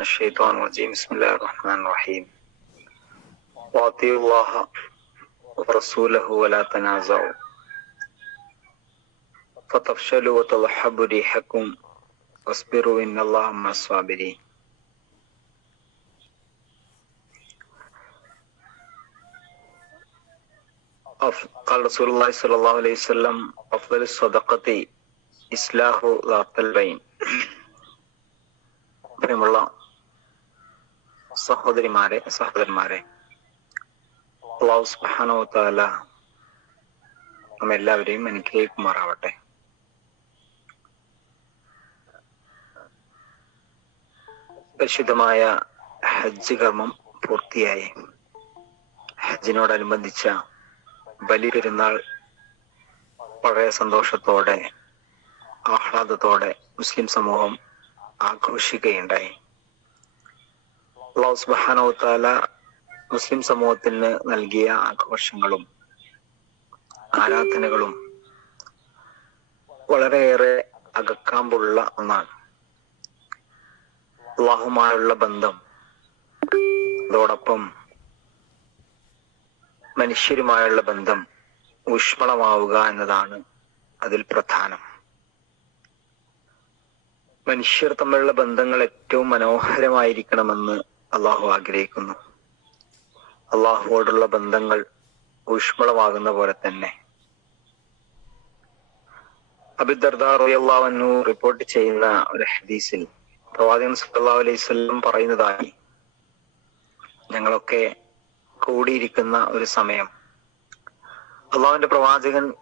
الشيطان الرجيم. بسم الله الرحمن الرحيم. وأطيعوا الله ورسوله ولا تنازعوا. فتفشلوا وتلحبوا ريحكم واصبروا إن الله مع الصابرين. قال رسول الله صلى الله عليه وسلم أفضل الصدقة إصلاح ذات البين. സഹോദരിമാരെ സഹോദരന്മാരെ അള്ളാഹു സുബ്ഹാനഹു വ തആല നമ്മെല്ലാവരെയും അനുഗ്രഹിക്കുമാറാവട്ടെ. പരിശുദ്ധമായ ഹജ്ജ് കർമ്മം പൂർത്തിയായി. ഹജ്ജിനോടനുബന്ധിച്ച ബലി പെരുന്നാൾ വളരെ സന്തോഷത്തോടെ ആഹ്ലാദത്തോടെ മുസ്ലിം സമൂഹം ആഘോഷിക്കുകയുണ്ടായി. അള്ളാഹു തആല മുസ്ലിം സമൂഹത്തിന് നൽകിയ ആഘോഷങ്ങളും ആരാധനകളും വളരെയേറെ അകക്കാമ്പുള്ള ഒന്നാണ്. അള്ളാഹുമായുള്ള ബന്ധം അതോടൊപ്പം മനുഷ്യരുമായുള്ള ബന്ധം ഊഷ്മളമാവുക എന്നതാണ് അതിൽ പ്രധാനം. മനുഷ്യർ തമ്മിലുള്ള ബന്ധങ്ങൾ ഏറ്റവും മനോഹരമായിരിക്കണമെന്ന് അള്ളാഹു ആഗ്രഹിക്കുന്നു. അള്ളാഹുവോടുള്ള ബന്ധങ്ങൾ ഊഷ്മളമാകുന്ന പോലെ തന്നെ. അബിദർദാറിയല്ലാവന്നു റിപ്പോർട്ട് ചെയ്യുന്ന ഒരു ഹദീസിൽ പ്രവാചകൻ സല്ലല്ലാഹു അലൈഹി പറയുന്നതായി ഞങ്ങളൊക്കെ കൂടിയിരിക്കുന്ന ഒരു സമയം. അള്ളാഹുവിന്റെ പ്രവാചകൻ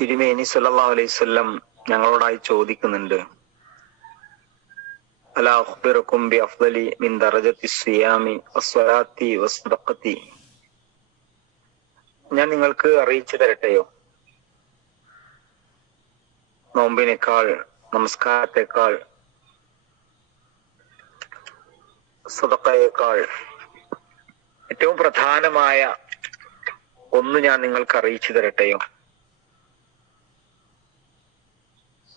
തിരുമേനി സല്ലല്ലാഹു അലൈഹി വസല്ലം ഞങ്ങളോടായി ചോദിക്കുന്നുണ്ട്. അല أخبركم بأفضل من മിൻ الصيام വസ്വലാത്തി വസ്ദഖത്തി ഞാൻ നിങ്ങൾക്ക് അറിയിച്ചു തരട്ടെയോ? നോമ്പിനേക്കാൾ നമസ്കാരത്തെക്കാൾ സ്വതക്കയേക്കാൾ ഏറ്റവും പ്രധാനമായ ഒന്ന് ഞാൻ നിങ്ങൾക്ക് അറിയിച്ചു തരട്ടെയോ?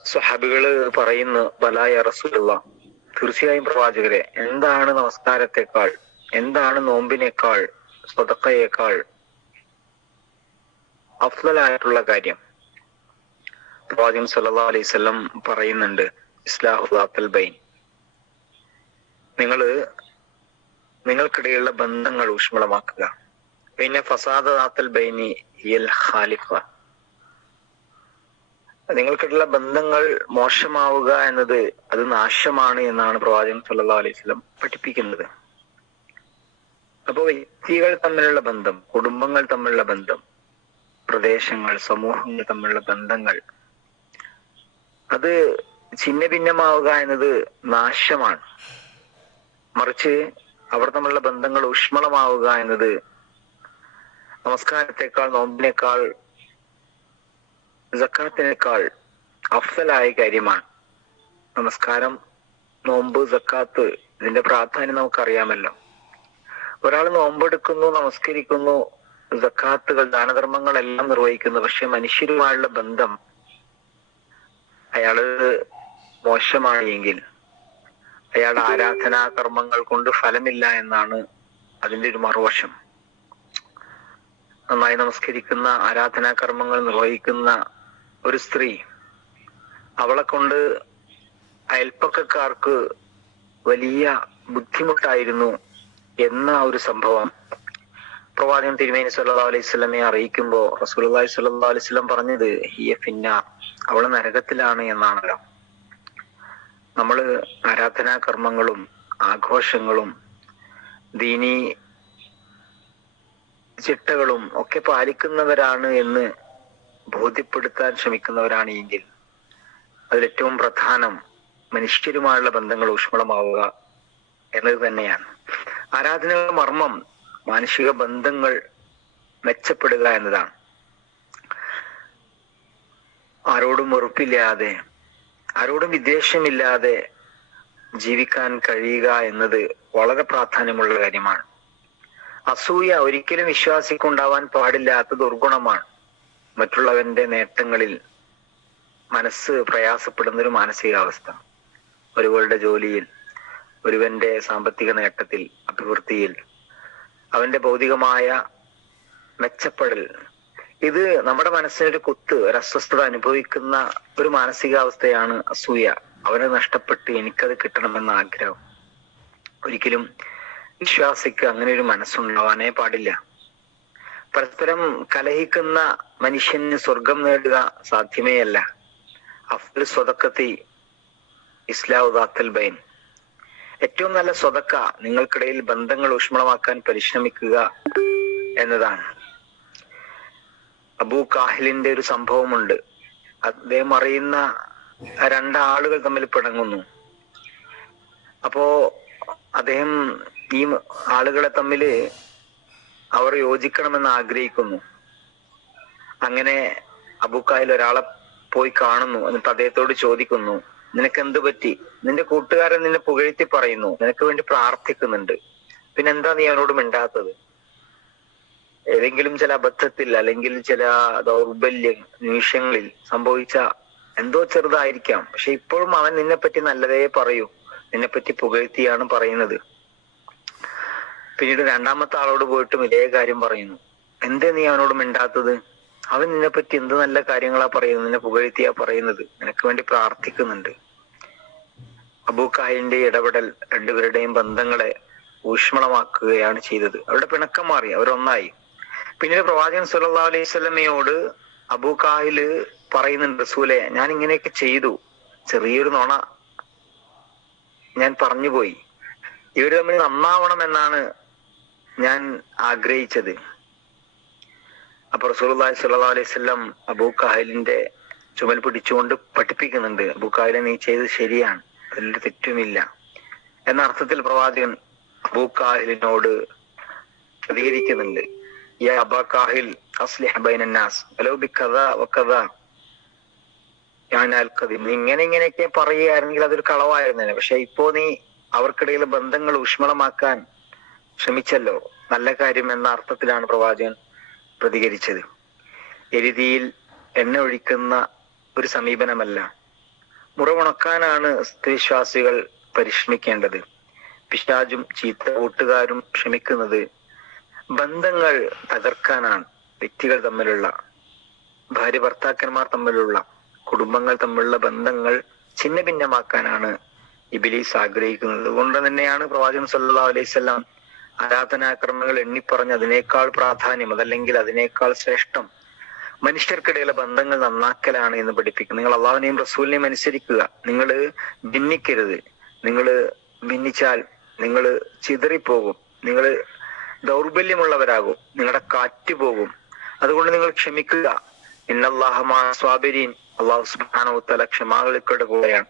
സ്വഹാബികൾ പറയുന്നു ബലായ റസൂലുള്ള. തീർച്ചയായും പ്രവാചകരെ എന്താണ് നമസ്കാരത്തെക്കാൾ എന്താണ് നോമ്പിനേക്കാൾ സ്വതക്കയേക്കാൾ അഫ്ലായിട്ടുള്ള കാര്യം? പ്രവാചകൻ സല്ലാ അലൈഹി വസല്ലം പറയുന്നുണ്ട് ഇസ്ലാഹുദാത്തൽ ബൈൻ. നിങ്ങൾ നിങ്ങൾക്കിടയിലുള്ള ബന്ധങ്ങൾ ഊഷ്മളമാക്കുക. പിന്നെ ഫസാദ ദാത്തൽ ബൈനി ഹിയൽ ഖാലിഫ നിങ്ങൾക്കിടയിലുള്ള ബന്ധങ്ങൾ മോശമാവുക എന്നത് അത് നാശമാണ് എന്നാണ് പ്രവാചകൻ സല്ലാ അലൈഹി സ്വലം പഠിപ്പിക്കുന്നത്. അപ്പൊ വ്യക്തികൾ തമ്മിലുള്ള ബന്ധം കുടുംബങ്ങൾ തമ്മിലുള്ള ബന്ധം പ്രദേശങ്ങൾ സമൂഹങ്ങൾ തമ്മിലുള്ള ബന്ധങ്ങൾ അത് ഛിന്ന ഭിന്നമാവുക എന്നത് നാശമാണ്. മറിച്ച് അവർ തമ്മിലുള്ള ബന്ധങ്ങൾ ഊഷ്മളമാവുക എന്നത് നമസ്കാരത്തെക്കാൾ നോമ്പിനേക്കാൾ ജക്കാത്തിനേക്കാൾ അഫ്സലായ കാര്യമാണ്. നമസ്കാരം നോമ്പ് സക്കാത്ത് ഇതിന്റെ പ്രാധാന്യം നമുക്കറിയാമല്ലോ. ഒരാൾ നോമ്പെടുക്കുന്നു നമസ്കരിക്കുന്നു ജക്കാത്തുകൾ ദാനധർമ്മങ്ങളെല്ലാം നിർവഹിക്കുന്നു. പക്ഷെ മനുഷ്യരുമായുള്ള ബന്ധം അയാൾ മോശമാണ് എങ്കിൽ അയാളുടെ ആരാധനാ കർമ്മങ്ങൾ കൊണ്ട് ഫലമില്ല എന്നാണ് അതിന്റെ ഒരു മറുവശം. നന്നായി നമസ്കരിക്കുന്ന ആരാധനാ കർമ്മങ്ങൾ നിർവഹിക്കുന്ന ഒരു സ്ത്രീ. അവളെ കൊണ്ട് അയൽപ്പക്കക്കാർക്ക് വലിയ ബുദ്ധിമുട്ടായിരുന്നു എന്ന ഒരു സംഭവം. പ്രവാചകൻ തിരുമേനി സല്ലാ അലൈഹി സ്വലമെ അറിയിക്കുമ്പോ റസൂലുള്ളാഹി സല്ലാ അലൈഹി വസല്ലം പറഞ്ഞത് ഹിയ ഫിന്നാർ അവൾ നരകത്തിലാണ് എന്നാണല്ലോ. നമ്മൾ ആരാധനാ കർമ്മങ്ങളും ആഘോഷങ്ങളും ദീനി ചിട്ടകളും ഒക്കെ പാലിക്കുന്നവരാണ് എന്ന് ബോധ്യപ്പെടുത്താൻ ശ്രമിക്കുന്നവരാണ് എങ്കിൽ അതിലേറ്റവും പ്രധാനം മനുഷ്യരുമായുള്ള ബന്ധങ്ങൾ ഊഷ്മളമാവുക എന്നത് തന്നെയാണ്. ആരാധന മർമ്മം മാനുഷിക ബന്ധങ്ങൾ മെച്ചപ്പെടുക എന്നതാണ്. ആരോടും വെറുപ്പില്ലാതെ ആരോടും വിദ്വേഷമില്ലാതെ ജീവിക്കാൻ കഴിയുക എന്നത് വളരെ പ്രാധാന്യമുള്ള കാര്യമാണ്. അസൂയ ഒരിക്കലും വിശ്വാസിക്കുണ്ടാവാൻ പാടില്ലാത്ത ദുർഗുണമാണ്. മറ്റുള്ളവന്റെ നേട്ടങ്ങളിൽ മനസ്സ് പ്രയാസപ്പെടുന്ന ഒരു മാനസികാവസ്ഥ. ഒരുവളുടെ ജോലിയിൽ ഒരുവന്റെ സാമ്പത്തിക നേട്ടത്തിൽ അഭിവൃദ്ധിയിൽ അവന്റെ ഭൗതികമായ മെച്ചപ്പെടൽ. ഇത് നമ്മുടെ മനസ്സിനൊരു കുത്ത് ഒരു അസ്വസ്ഥത അനുഭവിക്കുന്ന ഒരു മാനസികാവസ്ഥയാണ് അസൂയ. അവനെ നഷ്ടപ്പെട്ട് എനിക്കത് കിട്ടണമെന്ന ആഗ്രഹം. ഒരിക്കലും വിശ്വാസിക്ക് അങ്ങനെ ഒരു മനസ്സുണ്ടാവാനേ പാടില്ല. പരസ്പരം കലഹിക്കുന്ന മനുഷ്യന് സ്വർഗം നേടുക സാധ്യമേ അല്ല അഫ്ദൽ സ്വതക്കത്തി ഇസ്ലാഉദാത്തൽ ബൈൻ. ഏറ്റവും നല്ല സ്വതക്ക നിങ്ങൾക്കിടയിൽ ബന്ധങ്ങൾ ഊഷ്മളമാക്കാൻ പരിശ്രമിക്കുക എന്നതാണ്. അബൂ കാഹിലിന്റെ ഒരു സംഭവമുണ്ട്. അദ്ദേഹം അറിയുന്ന രണ്ടാളുകൾ തമ്മിൽ പിണങ്ങുന്നു. അപ്പോ അദ്ദേഹം ഈ ആളുകളെ തമ്മിൽ അവർ യോജിക്കണമെന്ന് ആഗ്രഹിക്കുന്നു. അങ്ങനെ അബുക്കായിൽ ഒരാളെ പോയി കാണുന്നു. എന്നിട്ട് അദ്ദേഹത്തോട് ചോദിക്കുന്നു നിനക്ക് എന്ത് പറ്റി? നിന്റെ കൂട്ടുകാരൻ നിന്നെ പുകഴ്ത്തി പറയുന്നു. നിനക്ക് വേണ്ടി പ്രാർത്ഥിക്കുന്നുണ്ട്. പിന്നെ എന്താ നീ അവനോട് മിണ്ടാത്തത്? ഏതെങ്കിലും ചില അബദ്ധത്തിൽ അല്ലെങ്കിൽ ചില ദൗർബല്യ നിമിഷങ്ങളിൽ സംഭവിച്ച എന്തോ ചെറുതായിരിക്കാം. പക്ഷെ ഇപ്പോഴും അവൻ നിന്നെപ്പറ്റി നല്ലതേ പറയൂ. നിന്നെ പറ്റി പുകഴ്ത്തിയാണ് പറയുന്നത്. പിന്നീട് രണ്ടാമത്തെ ആളോട് പോയിട്ടും ഇതേ കാര്യം പറയുന്നു. എന്തേ നീ അവനോട് മിണ്ടാത്തത്? അവൻ നിന്നെ പറ്റി എന്ത് നല്ല കാര്യങ്ങളാ പറയുന്നത്? നിന്നെ പുകഴ്ത്തിയാ പറയുന്നത്? നിനക്ക് വേണ്ടി പ്രാർത്ഥിക്കുന്നുണ്ട്. അബൂക്കാഹിന്റെ ഇടപെടൽ രണ്ടുപേരുടെയും ബന്ധങ്ങളെ ഊഷ്മളമാക്കുകയാണ് ചെയ്തത്. അവരുടെ പിണക്കം മാറി അവരൊന്നായി. പിന്നീട് പ്രവാചകൻ സുല്ലാ അലൈഹി സ്വലമയോട് അബൂക്കാഹിൽ പറയുന്നുണ്ട് റസൂലെ ഞാൻ ഇങ്ങനെയൊക്കെ ചെയ്തു. ചെറിയൊരു നുണ ഞാൻ പറഞ്ഞുപോയി. ഇവർ തമ്മിൽ നന്നാവണം എന്നാണ് ഞാൻ ആഗ്രഹിച്ചത്. അപ്പൊ റസൂലുള്ളാഹി സല്ലാ അലൈഹി വസല്ലം അബൂ കാഹിലിന്റെ ചുമൽ പിടിച്ചുകൊണ്ട് പഠിപ്പിക്കുന്നുണ്ട്. അബൂ കാഹിലെ നീ ചെയ്തത് ശരിയാണ്. അതിലൊരു തെറ്റുമില്ല. എന്ന അർത്ഥത്തിൽ പ്രവാചകൻ അബൂ കാഹിലിനോട് പ്രതികരിക്കുന്നുണ്ട്. യാ അബാ കാഹിൽ അസ്ലിഹ് ഇങ്ങനെ ഇങ്ങനെയൊക്കെ പറയുകയാണെങ്കിൽ അതൊരു കളവായിരുന്നേനെ പക്ഷെ ഇപ്പോ നീ അവർക്കിടയിൽ ബന്ധങ്ങൾ ഊഷ്മളമാക്കാൻ ശ്രമിച്ചല്ലോ നല്ല കാര്യം എന്ന അർത്ഥത്തിലാണ് പ്രവാചകൻ പ്രതികരിച്ചത്. എരുതിയിൽ എണ്ണ ഒഴിക്കുന്ന ഒരു സമീപനമല്ല. മുറവുണക്കാനാണ് സ്ത്രീശ്വാസികൾ പരിശ്രമിക്കേണ്ടത്. പിശാജും ചീത്ത കൂട്ടുകാരും ശ്രമിക്കുന്നത് ബന്ധങ്ങൾ തകർക്കാനാണ് വ്യക്തികൾ തമ്മിലുള്ള ഭാര്യ ഭർത്താക്കന്മാർ തമ്മിലുള്ള കുടുംബങ്ങൾ തമ്മിലുള്ള ബന്ധങ്ങൾ ഛിന്ന ഭിന്നമാക്കാനാണ് ഇബിലീസ് ആഗ്രഹിക്കുന്നത്. അതുകൊണ്ട് തന്നെയാണ് പ്രവാചകൻ സല്ലല്ലാഹു അലൈഹി വസല്ലം ആരാധനാക്രമങ്ങൾ എണ്ണിപ്പറഞ്ഞ് അതിനേക്കാൾ പ്രാധാന്യം അതല്ലെങ്കിൽ അതിനേക്കാൾ ശ്രേഷ്ഠം മനുഷ്യർക്കിടയിലെ ബന്ധങ്ങൾ നന്നാക്കലാണ് എന്ന് പഠിപ്പിക്കും. നിങ്ങൾ അള്ളാഹുവിനെയും റസൂലിനെയും അനുസരിക്കുക. നിങ്ങൾ ഭിന്നിക്കരുത്. നിങ്ങൾ ഭിന്നിച്ചാൽ നിങ്ങൾ ചിതറിപ്പോകും. നിങ്ങൾ ദൗർബല്യമുള്ളവരാകും. നിങ്ങളുടെ കാറ്റ് പോകും. അതുകൊണ്ട് നിങ്ങൾ ക്ഷമിക്കുക. ഇന്നല്ലാഹമാ സ്വാബിരീൻ. അള്ളാഹു സുബാനോ തല ക്ഷമാകളുടെ കൂടെയാണ്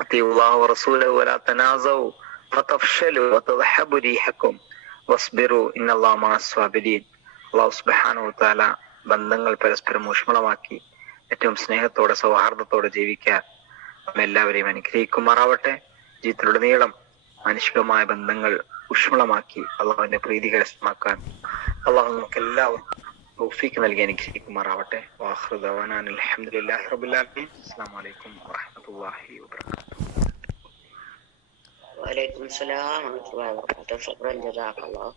അത്തിയുള്ളാഹു റസൂലഹു വലാ തനാസൗ ഫതഫ്ശലു വതദ്ഹബു റീഹക്കും വസ്ബിറു സ്വാബിരീൻ അള്ളാഹു സുബ്ഹാനഹു തആല ബന്ധങ്ങൾ പരസ്പരം ഊഷ്മളമാക്കി ഏറ്റവും സ്നേഹത്തോടെ സൗഹാർദ്ദത്തോടെ ജീവിക്കാൻ എല്ലാവരെയും അനുഗ്രഹിക്കുമാറാവട്ടെ. ജീവിതത്തിലുടനീളം മാനുഷികമായ ബന്ധങ്ങൾ ഊഷ്മളമാക്കി അള്ളാഹുവിന്റെ പ്രീതി കരസ്ഥമാക്കാൻ അള്ളാഹു നമുക്ക് എല്ലാവർക്കും നൽകി അനുഗ്രഹിക്കുമാറാവട്ടെ. അസ്സാം ആലമീൻ. അസ്സലാമു അലൈക്കും വലൈക്കും സലാം ഷുക്രൻ ജസാഖ് അള്ളാഹു